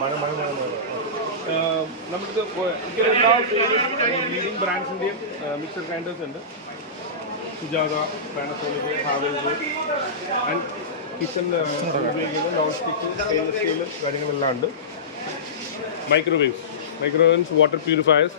മഴ മഴ മഴ മഴ നമുക്ക് ലീഡിംഗ് ബ്രാൻഡ്സിന്റെയും മിക്സർ ഗ്രൈൻഡേഴ്സ് ഉണ്ട് Sujata Panasonic Havells and kitchen ഉപയോഗിക്കുന്ന നോൺ സ്റ്റിക്ക് സ്റ്റെയിൻലെസ് സ്റ്റീൽ കാര്യങ്ങളെല്ലാം ഉണ്ട് മൈക്രോവേവ്സ് മൈക്രോവേവ്സ് വാട്ടർ പ്യൂരിഫയേഴ്സ്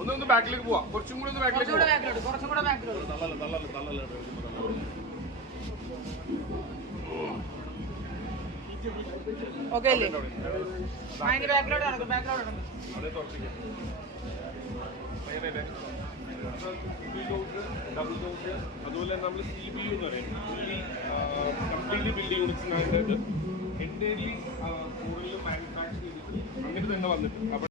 ഒന്ന് ബാക്കിലേക്ക് പോവാം. കുറച്ചും കൂടി ഒന്ന് ബാക്കിലേക്ക് കുറച്ചുകൂടെ ബാക്കിലോട്ട് കുറച്ചും കൂടെ ബാക്കിലോട്ട്. തള്ളല തള്ളല തള്ളല ഓക്കെ അല്ലേ ബാക്കിലോട്ട് നടക്കും ബാക്കിലോട്ട് നടക്കും. ഡബിൾ ഡോസ് അതുപോലെ നമ്മൾ സി ബി യു എന്ന് പറയും. കംപ്ലീറ്റ് ബിൽഡ് യൂണിറ്റ്സിനായിട്ട് എന്റെ കൂടുതലും മാനുഫാക്ചർ ചെയ്തിട്ട്. അങ്ങനെ തന്നെ വന്നിട്ട് അവിടെ